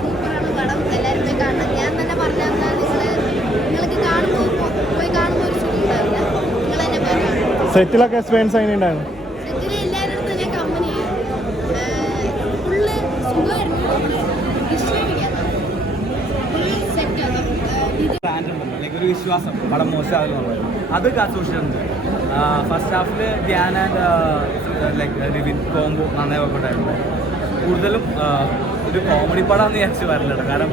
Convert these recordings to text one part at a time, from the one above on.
സൂപ്പറാണ് പടം. എല്ലാവരും പോയി കാണണം. ഞാൻ തന്നെ പറഞ്ഞാൽ നിങ്ങൾക്ക് കാണുമ്പോൾ പോയി കാണുമ്പോൾ ഒരു സുഖം ഉണ്ടാവില്ല. നിങ്ങൾ തന്നെ പോയി കാണണം. സെറ്റിലൊക്കെ എക്സ്പീരിയൻസ് എങ്ങനെ ഉണ്ടായിരുന്നു? സെറ്റിൽ എല്ലാവരുടെ അടുത്തും ഞാൻ കമ്പനി ഫുള്ള് സുഖമായിരുന്നു. ഒരു വിശ്വാസം പടം മോശമാകുന്നുള്ളത് അത് കാത്തുസൂക്ഷിച്ചിട്ടുണ്ട്. First Hafil Dhyan and Nivin combo നന്നായി വർക്കൗട്ടായിട്ടുണ്ട്. കൂടുതലും ഒരു കോമഡി പടമാണെന്ന് വിചാരിച്ച് വരില്ല. കാരണം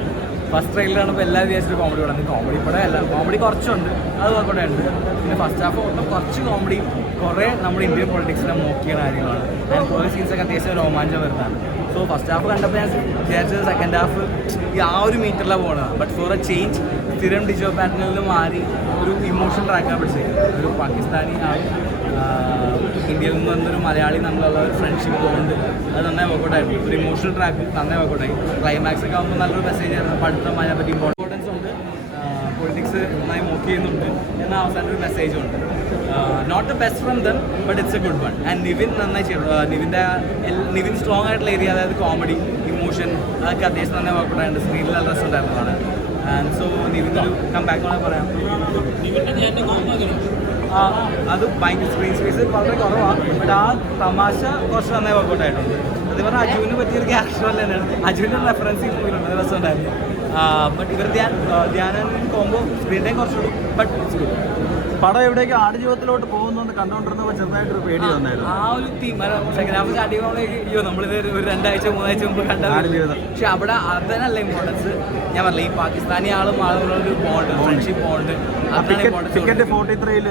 ഫസ്റ്റ് ട്രെയിലറാണ് ഇപ്പോൾ എല്ലാവരും വിചാരിച്ചൊരു കോമഡി പടം. കോമഡി പടം അല്ല, കോമഡി കുറച്ചുണ്ട്, അത് വർക്കൗട്ടായിട്ടുണ്ട്. പിന്നെ ഫസ്റ്റ് ഹാഫ് മൊത്തം കുറച്ച് കോമഡിയും കുറേ നമ്മുടെ ഇന്ത്യൻ പൊളിറ്റിക്സിനെ നോക്കിയ കാര്യങ്ങളാണ്. ആൻഡ് കുറേ സീൻസൊക്കെ അത്യാവശ്യം രോമാഞ്ചം വരുന്നതാണ്. സോ ഫസ്റ്റ് ഹാഫ് കണ്ടപ്പോൾ ഞാൻ വിചാരിച്ചത് സെക്കൻഡ് ഹാഫ് ആ ഒരു മീറ്ററിലാണ് പോകുന്നത്. ബട്ട് ഫോർ എ ചേഞ്ച് സ്ഥിരം ഡിജോ പാറ്റേണിൽ നിന്ന് മാറി ഒരു ഇമോഷൻ ട്രാക്കാണ് പിടിച്ചത്. ഒരു പാകിസ്ഥാനി ഇന്ത്യയിൽ നിന്ന് വന്നൊരു മലയാളി നമ്മളുള്ള ഒരു ഫ്രണ്ട്ഷിപ്പ് ബോണ്ട് അത് നന്നായി വർക്കൗട്ടായിരുന്നു. ഒരു ഇമോഷണൽ ട്രാക്ക് നന്നായി വർക്കൗട്ടായി. ക്ലൈമാക്സ് ഒക്കെ ആകുമ്പോൾ നല്ലൊരു മെസ്സേജ് ആയിരുന്നു. പഠിത്തം അതിനെപ്പറ്റി ഇമ്പോർട്ടൻസ് ഉണ്ട്, പൊളിറ്റിക്സ് നന്നായി മോക്ക് ചെയ്യുന്നുണ്ട് എന്ന അവസാനം ഒരു മെസ്സേജും ഉണ്ട്. Not the best from them but it's a good one. And Nivin നന്നായി ചെയ്തു. നിവിൻ സ്ട്രോങ് ആയിട്ടുള്ള ഏരിയ, അതായത് കോമഡി, ഇമോഷൻ, അതൊക്കെ അത്യാവശ്യം തന്നെ വർക്കൗട്ടായിട്ടുണ്ട്. സ്ക്രീനിൽ നല്ല രസം ഉണ്ടായിരുന്നതാണ്. ആൻഡ് സോ നിവിൻ്റെ ഒരു കംബാക്ക് വേണമെങ്കിൽ പറയാം. അത് ഭയങ്കര സ്ക്രീൻ സ്പേസ് വളരെ കുറവാണ്. ബട്ട് ആ തമാശ കുറച്ച് നന്നായി വർക്കൗട്ടായിട്ടുണ്ട്. അത് പറഞ്ഞാൽ അജുവിന് പറ്റിയൊരു ക്യാരക്ടർ തന്നെയാണ്. അജുവിൻ്റെ റെഫറൻസ് ഈ മൂവിയിലുണ്ട്, അത് രസമുണ്ടായിരുന്നു. ബട്ട് ഇവർ ധ്യാനം കോമ്പോ സ്ക്രീൻ ടൈം കുറച്ചുകൂടി, ബട്ട് ഇറ്റ്സ് ഗുഡ്. പടം എവിടേക്ക് ആടുജീവിതത്തിലോട്ട് പോകുന്നു കണ്ടുകൊണ്ടിരുന്നപ്പോൾ ചെറുതായിട്ടൊരു പേടി വന്നായിരുന്നു. ആ ഒരു തീം സെക്കൻഡ് ഹാഫ് സ്റ്റാർട്ട് ചെയ്യുമ്പോഴേക്ക് നമ്മളിത് ഒരു 2-3 മുമ്പ് കണ്ട ആടുജീവിതം. പക്ഷെ അവിടെ അതിനല്ല ഇമ്പോർട്ടൻസ്. ഞാൻ പറഞ്ഞില്ല, ഈ പാകിസ്ഥാനി ആളുള്ളൊരു ബോണ്ട്, ഫ്രണ്ട്ഷിപ്പ് ബോണ്ട്, ടിക്കറ്റ് 43-ൽ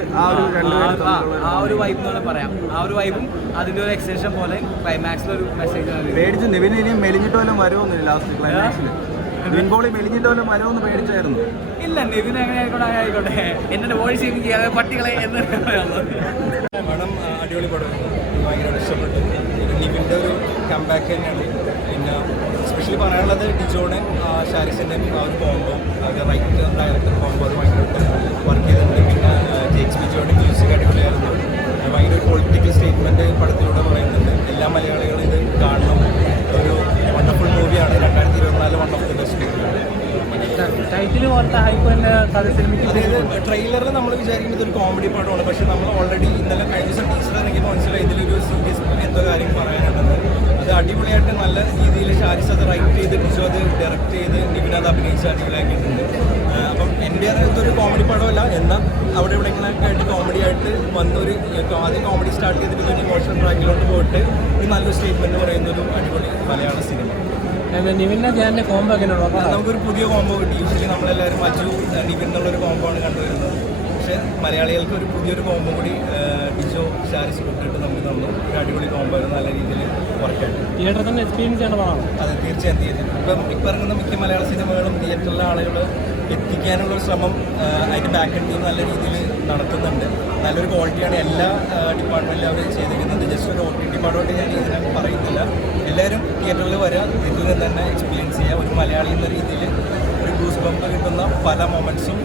ആ ഒരു വൈബ് എന്ന് വേണമെങ്കിൽ പറയാം. ആ ഒരു വൈബും അതിൻ്റെ ഒരു എക്സ്റ്റൻഷൻ പോലെ ക്ലൈമാക്സിലൊരു മെസ്സേജ് പേടിച്ച്. നിവിന് ഇനിയും മെലിഞ്ഞിട്ട് വല്ലതും വരുമൊന്നുമില്ല ലാസ്റ്റ് ക്ലൈമാക്സിൽ. നിവിൻ പോളി മെലിഞ്ഞിട്ട് വല്ലതും വരുമെന്ന് പേടിച്ചായിരുന്നു. ഇല്ല, നിവിൻ എങ്ങനെ ആയിക്കോട്ടെ എന്നെ ബോഡി ഷേപ്പിംഗ് ചെയ്യാതെ പട്ടികളെ എന്ന് പടം അടിപൊളി പടം, ഭയങ്കരമായിട്ട് ഇഷ്ടപ്പെട്ടു. നിവിൻ്റെ ഒരു കംബാക്ക് തന്നെയാണ്. പിന്നെ എസ്പെഷ്യലി പറയാനുള്ളത് ഡിജോണൻ ഷാരിസിൻ്റെയും ആ ഒരു കോംബോ, അത് റൈറ്റ് ഡയറക്ടർ കോംബോ അത് ഭയങ്കരമായിട്ട് വർക്ക് ചെയ്തിട്ടുണ്ട്. പിന്നെ ജെയ്ക്സ് ബിജോയുടെ മ്യൂസിക് അടിപൊളിയായിരുന്നു. ഭയങ്കര ഒരു പൊളിറ്റിക്കൽ സ്റ്റേറ്റ്മെൻറ്റ് പടത്തിലൂടെ പറയുന്നുണ്ട്. എല്ലാ മലയാളികളും ഇത് കാണണം. ഒരു വണ്ടർഫുൾ മൂവിയാണ്. 2024 വൺ ഓഫ് ദി ബെസ്റ്റ് മൂവിയാണ്. ട്രെയിലറിൽ നമ്മൾ വിചാരിക്കുന്നത് ഒരു കോമഡി പടമാണ്. പക്ഷേ നമ്മൾ ഓൾറെഡി ഇന്നലെ കഴിഞ്ഞ ദിവസം ടീച്ചർ ഇറങ്ങിയപ്പോൾ മനസ്സിലായി ഇതിലൊരു സീരിയസ് എന്തോ കാര്യം പറയാനുണ്ടെന്ന്. അത് അടിപൊളിയായിട്ട് നല്ല രീതിയിൽ ഷാരിസ് അത് റൈറ്റ് ചെയ്ത് ഡിജോ അത് ഡയറക്റ്റ് ചെയ്ത് നിവിൻ അത് അഭിനയിച്ച് അടിപൊളിയാക്കിയിട്ടുണ്ട്. അപ്പം എൻ്റെ ഇതൊരു കോമഡി പടമല്ല, എന്നാൽ അവിടെ ഇവിടെയൊക്കെ ആയിട്ട് കോമഡി ആയിട്ട് വന്നൊരു ആദ്യം കോമഡി സ്റ്റാർട്ട് ചെയ്തിട്ട് ഒരു ഇമോഷണൽ ട്രാക്കിലോട്ട് പോയിട്ട് ഒരു നല്ലൊരു സ്റ്റേറ്റ്മെൻറ്റ് പറയുന്നൊരു അടിപൊളി മലയാള സിനിമ. കോംബോ നമുക്കൊരു പുതിയ കോംബോ കിട്ടി. യൂഷ്വലി നമ്മളെല്ലാവരും അജു നിവിൻ എന്നുള്ളൊരു കോംബോ ആണ് കണ്ടുവരുന്നത്. പക്ഷേ മലയാളികൾക്ക് ഒരു പുതിയൊരു കോംബോ കൂടി ഡിജോ ഷാരിസ് കൊണ്ടിട്ട് നമുക്ക് തന്നു. ഒരു അടിപൊളി കോംബോ നല്ല രീതിയിൽ വർക്കായിട്ട് തിയേറ്ററിൽ തന്നെ എക്സ്പീരിയൻസ് ചെയ്യണതാണ്. അതെ, തീർച്ചയായും. ഇപ്പം ഇറങ്ങുന്ന മിക്ക മലയാള സിനിമകളും തിയേറ്ററിലെ ആളുകൾ എത്തിക്കാനുള്ളൊരു ശ്രമം അതിൻ്റെ ബാക്ക് എൻഡ് ടീം നല്ല രീതിയിൽ നടത്തുന്നുണ്ട്. നല്ലൊരു ക്വാളിറ്റിയാണ് എല്ലാ ഡിപ്പാർട്ട്മെൻറ്റിലും അവർ ചെയ്തിരിക്കുന്നത്. ജസ്റ്റ് ഒരു OTT പടമായിട്ട് ഞാൻ ഇതിനെ പറയുന്നില്ല. എല്ലാവരും തിയേറ്ററിൽ വരിക, ഇതിൽ നിന്ന് തന്നെ എക്സ്പീരിയൻസ് ചെയ്യുക. ഒരു മലയാളി എന്ന രീതിയിൽ ഒരു ഗൂസ് ബമ്പ് കിട്ടുന്ന പല മൊമെൻറ്റ്സും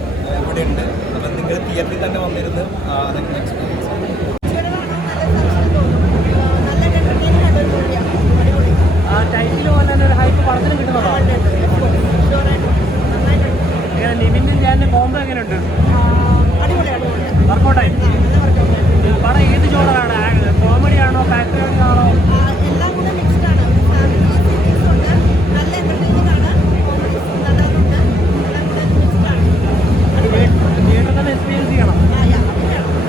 ഇവിടെ ഉണ്ട്. അപ്പം നിങ്ങൾ തിയേറ്ററിൽ തന്നെ വന്നിരുന്ന് അതൊക്കെ എക്സ്പീരിയൻസ് ചെയ്യും. ടൈറ്റിൽ പോലെ തന്നെ ഒരു ഹൈപ്പ് പടത്തിന് കിട്ടുന്നതാണ്. നിവിനും ഞാൻ കോംബോ എങ്ങനെയുണ്ട്? വർക്കൗട്ടായി. പടം ഏത് ജോണറാണ്? കോമഡിയാണോ, പാട്രിയോട്ടിക് ആണോ? എല്ലാം കൂടെ മിക്സ്ഡ് ആണ്. ഫാമിലി ഉണ്ട്, നല്ല എന്റർടൈനിങ് ആണ്, കോമഡീസ് നല്ലതുണ്ട്, എല്ലാം കൂടെ മിക്സ്ഡ് ആണ്. തിയേറ്ററിൽ തന്നെ എക്സ്പീരിയൻസ് ചെയ്യണം.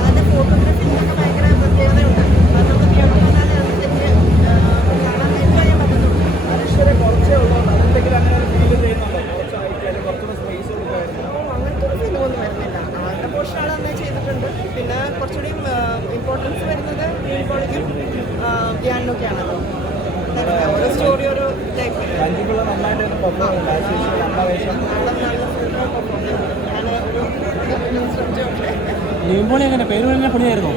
അതിന്റെ ഫോട്ടോഗ്രാഫിക്കൊക്കെ ഭയങ്കര പ്രത്യേകതയുണ്ട്. നമുക്ക് തിയേറ്ററിൽ വന്നാലേ അത് ശരിക്ക് കാണാൻ എൻജോയ് ചെയ്യാൻ പറ്റുന്നുള്ളൂ. മനുഷ്യരെ കുറച്ചേ ഉള്ളൂ. അതെന്തെങ്കിലും അങ്ങനെ ഒരു ഫീൽ ചെയ്യുന്നുണ്ടോ? കുറച്ചായിരിക്കും കുറച്ചുകൂടെ സ്പേസ് കൊടുക്കായിരുന്നു. അങ്ങനത്തെ ഒരു ഫീലൊന്നും വരുന്നില്ല. ആളുടെ പോർഷൻ ആൾ നന്നായി ചെയ്തിട്ടുണ്ട്. പിന്നെ കുറച്ചുകൂടി ഇമ്പോർട്ടൻസ് വരുന്നത് മീൻകോളിക്കും ധ്യാനൊക്കെയാണല്ലോ. ഓരോ സ്റ്റോറി ഒരു ടൈപ്പ് രഞ്ജിക്കുള്ള നന്നായിട്ട് പെർഫോം നീമ്പോളി എങ്ങനെ പേര് പറഞ്ഞാൽ പൊളിയായിരുന്നോ?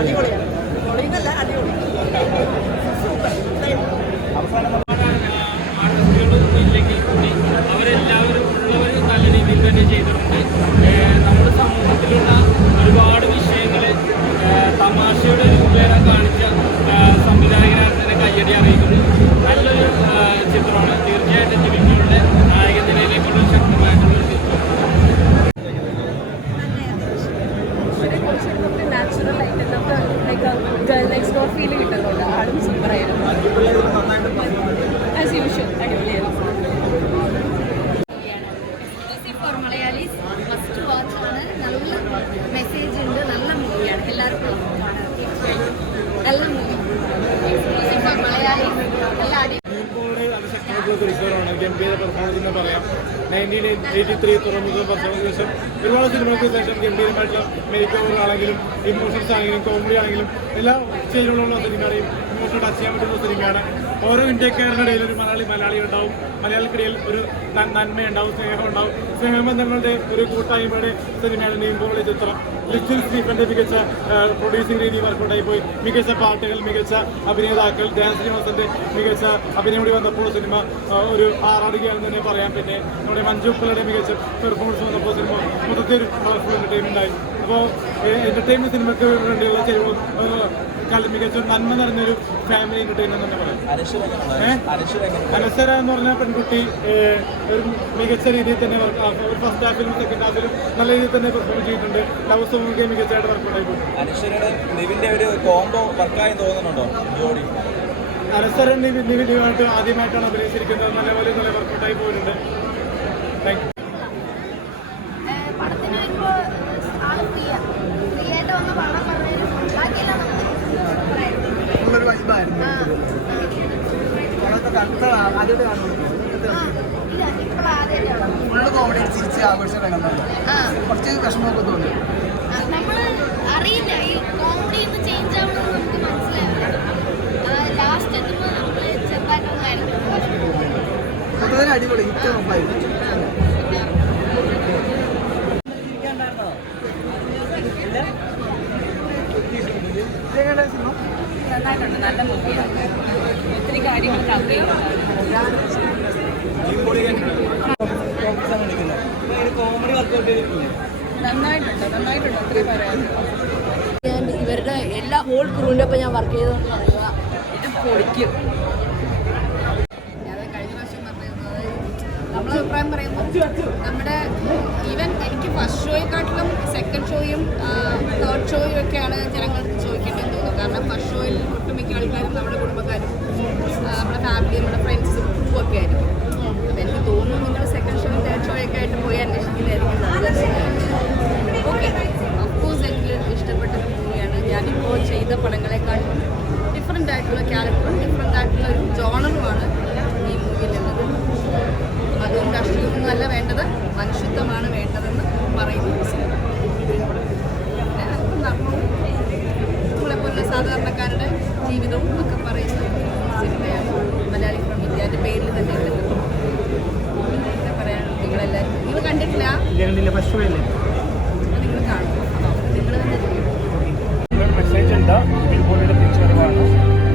അടിപൊളിയാണ്. പൊളിയെന്നല്ല, അടിപൊളി. ഇല്ലെങ്കിൽ കൂടി അവരെല്ലാവരും ഉള്ളവർ നല്ല രീതിയിൽ തന്നെ ചെയ്തിട്ടുണ്ട്. നമ്മുടെ സമൂഹത്തിലുള്ള ഒരുപാട് വിഷയങ്ങൾ തമാശയുടെ രൂപേണ കാണിച്ച സംവിധായകനെ തന്നെ കയ്യടി അറിയിക്കുന്നു. നല്ലൊരു അതിശക്തമായിട്ടുള്ള തിരിച്ചുവരവാണ്. ഗംഭീര പെർഫോമൻസ് എന്ന് പറയാം. 1983 തുറമുഖ വർഷങ്ങൾക്ക് ശേഷം ഒരുപാട് സിനിമകൾക്ക് ശേഷം ഗംഭീരമായിട്ടുള്ള മേക്ക് ഓവറാണെങ്കിലും ഇമോഷൻസ് ആണെങ്കിലും കോമഡി ആണെങ്കിലും എല്ലാ ചേരുവകളുള്ള സിനിമയാണ്. ഇമോഷൻ ടച്ച് ചെയ്യാൻ പറ്റുന്ന സിനിമയാണ്. ഓരോ ഇന്ത്യക്കാരുടെ ഇടയിൽ ഒരു മലയാളി ഉണ്ടാവും. മലയാളിക്കിടയിൽ ഒരു നന്മയുണ്ടാവും, സ്നേഹം ഉണ്ടാവും. സ്നേഹബന്ധങ്ങളുടെ ഒരു കൂട്ടായ്മയുടെ സിനിമയാണ് നീമ്പോളി ചിത്രം. ലിറ്റിൽ സ്റ്റീഫന്റെ മികച്ച പ്രൊഡ്യൂസിംഗ് രീതി വർക്കൗട്ടായി പോയി. മികച്ച പാട്ടുകൾ, മികച്ച അഭിനേതാക്കൾ, ഡാൻസ് ശ്രീനിവാസന്റെ മികച്ച അഭിനയം കൂടി വന്നപ്പോൾ സിനിമ ഒരു ആറാടുകയാണെന്ന് തന്നെ പറയാം. പിന്നെ നമ്മുടെ മഞ്ജു പിള്ളയുടെ മികച്ച പെർഫോമൻസ് വന്നപ്പോൾ സിനിമ മൊത്തത്തിൽ ഒരു കളർഫുൾ എന്റർടൈൻമെന്റ് ആയി. അപ്പോൾ എന്റർടൈൻമെന്റ് സിനിമയ്ക്ക് വേണ്ടിയുള്ള ചെലവ് മികച്ച നന്മ നിറഞ്ഞൊരു ഫാമിലി എന്റർടൈൻമെന്റ് തന്നെ പറയാം. അനശ്വര എന്ന് പറഞ്ഞ പെൺകുട്ടി ഒരു മികച്ച രീതിയിൽ തന്നെ ഒരു ഫസ്റ്റ് ഹാഫിലും സെക്കൻഡ് ഹാഫിലും നല്ല രീതിയിൽ തന്നെ പെർഫോം ചെയ്തിട്ടുണ്ട്. ലവ് സോങ്ങൊക്കെ മികച്ചതായിട്ട് വർക്കൗട്ടായി പോയി. അനശ്വരയുടെ നിവിന്റെ ഒരു കോംബോ വർക്കായി തോന്നുന്നുണ്ടോ ജോഡി? അനശ്വരൻ നിവിനുമായിട്ട് ആദ്യമായിട്ടാണ് അഭിനയിച്ചിരിക്കുന്നത്. നല്ലപോലെ നല്ല വർക്കൗട്ടായി പോയിട്ടുണ്ട്. Thank you. പടത്തിന് വരുമ്പോൾ ആള് ഫ്രീ ആയിട്ട് വന്ന് പണം പറഞ്ഞു ബാക്കിയെല്ലാം നല്ലൊരു വൈബായിരുന്നു. ആദ്യമായിട്ട് കാണുന്നു. ഇല്ല ഇപ്പോൾ ആദ്യമായിട്ടാണ് ഫുള്ള് കോമഡി ചിരിച്ച് ആഘോഷം കണ്ടത്. കുറച്ച് വിഷമമൊക്കെ തോന്നി. നമ്മൾ അറിയില്ല ഈ കോമഡി ഒന്ന് ചേഞ്ച് ആവണമെന്ന് നമുക്ക് മനസ്സിലാവില്ല. ലാസ്റ്റ് എത്തുമ്പോൾ നമ്മൾ ചെറുതായിട്ടൊന്നായിരുന്നു. മൊത്തത്തിൽ അടിപൊളി ഹിറ്റ് ഉറപ്പായിരുന്നു. നന്നായിട്ടുണ്ട്. നല്ല മൂവിയാണ്. ഒത്തിരി കാര്യങ്ങൾ കവർ ചെയ്യുന്നുണ്ട്. കോമഡി വർക്കൗട്ട് നന്നായിട്ടുണ്ട്. ഒത്തിരി പറയാനുണ്ട്. ഞാൻ ഇവരുടെ എല്ലാ ഹോൾ ക്രൂവിൻ്റെ ഒപ്പം ഞാൻ വർക്ക് ചെയ്തതെന്ന് പറയുക ഇത് പൊളിക്കും. ഞാൻ കഴിഞ്ഞ പ്രാവശ്യം പറഞ്ഞിരുന്നത് നമ്മൾ അഭിപ്രായം പറയുമ്പോൾ നമ്മുടെ ഈവൻ എനിക്ക് ഫസ്റ്റ് ഷോയെക്കാട്ടിലും സെക്കൻഡ് ഷോയും തേർഡ് ഷോയും ഒക്കെയാണ് ജനങ്ങൾ ചോദിക്കേണ്ടതെന്ന് തോന്നുന്നു. കാരണം ഫസ്റ്റ് ഷോയിൽ ഒട്ടുമിക്ക ആൾക്കാരും നമ്മുടെ കുടുംബക്കാരും നമ്മുടെ ഫാമിലി, നമ്മുടെ ഫ്രണ്ട്സും ഒക്കെ ആയിരിക്കും. അപ്പം എനിക്ക് തോന്നുന്നു നിങ്ങൾ സെക്കൻഡ് ഷോയും തേർഡ് ഷോയൊക്കെ ആയിട്ട് പോയി അന്വേഷിക്കുന്നതായിരിക്കും നല്ലത്. ഓക്കെ, അഫ്കോഴ്സ് എനിക്ക് ഇഷ്ടപ്പെട്ട ഒരു മൂവിയാണ്. ഞാനിപ്പോൾ ചെയ്ത പടങ്ങളെക്കാളും ഡിഫറെൻ്റ് ആയിട്ടുള്ള ക്യാരക്ടറും ഡിഫറെൻ്റ് ആയിട്ടുള്ള ഒരു ജോണറുമാണ് ഈ മൂവിയിലുള്ളത്. അതും രാഷ്ട്രീയമൊന്നും അല്ല വേണ്ടത്, മനുഷ്യത്വമാണ് വേണ്ടതെന്ന് പറയുന്നു. നർമ്മവും നമ്മളെപ്പോലുള്ള സാധാരണക്കാരുടെ ജീവിതവും ഒക്കെ പറയുന്ന സിനിമയാണ് മലയാളി ഫ്രം ഇന്ത്യ. അതിൻ്റെ പേരിൽ തന്നെ ഉണ്ട്. എന്താ പറയാനുള്ളത്, നിങ്ങളെല്ലാവരും നിങ്ങൾ കണ്ടിട്ടില്ല, ഫസ്റ്റ് ഷോ അല്ലേ? നിങ്ങൾ കാണും. നിങ്ങൾ തന്നെ മെസ്സേജ് ഉണ്ട്. ബിൽബോർഡിയുടെ തിരിച്ചുവരവാണ്.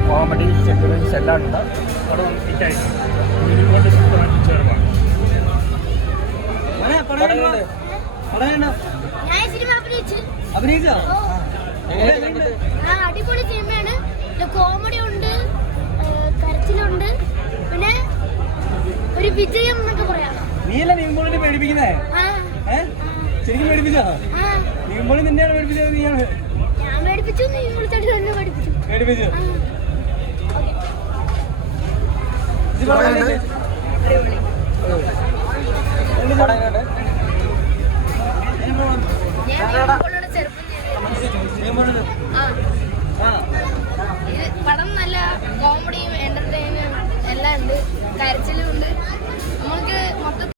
കോമഡി സെന്റിമെന്റ്സ് എല്ലാം ഉണ്ട്. പടം ഹിറ്റായിരിക്കും. ബിൽബോർഡിന്റെ ശക്തമായ തിരിച്ചുവരവാണ്. ഞാൻ സിനിമ അഭിനയിച്ചു. അടിപൊളി സിനിമയാണ്. കോമഡി ഉണ്ട്, കരച്ചിലുണ്ട്, പിന്നെ ഒരു വിജയം എന്നൊക്കെ പറയാം. നീയല്ല നീമ്പോളിനെ പേടിപ്പിക്കുന്നേ? ശരിക്കും പേടിപ്പിച്ചോ? നീമ്പോളി നിന്നെയാണ് പേടിപ്പിച്ചത്? നീയാണ് ഞാൻ പേടിപ്പിച്ചു, നീ വിളിച്ചിട്ട് തന്നെ പേടിപ്പിച്ചു. പേടിപ്പിച്ചു. ഞാൻ ചെറുപ്പം ഇത് പടം നല്ല കോമഡിയും എന്റർടൈനും എല്ലാം ഉണ്ട്, കരച്ചിലും ഉണ്ട്. നമുക്ക് മൊത്തത്തിൽ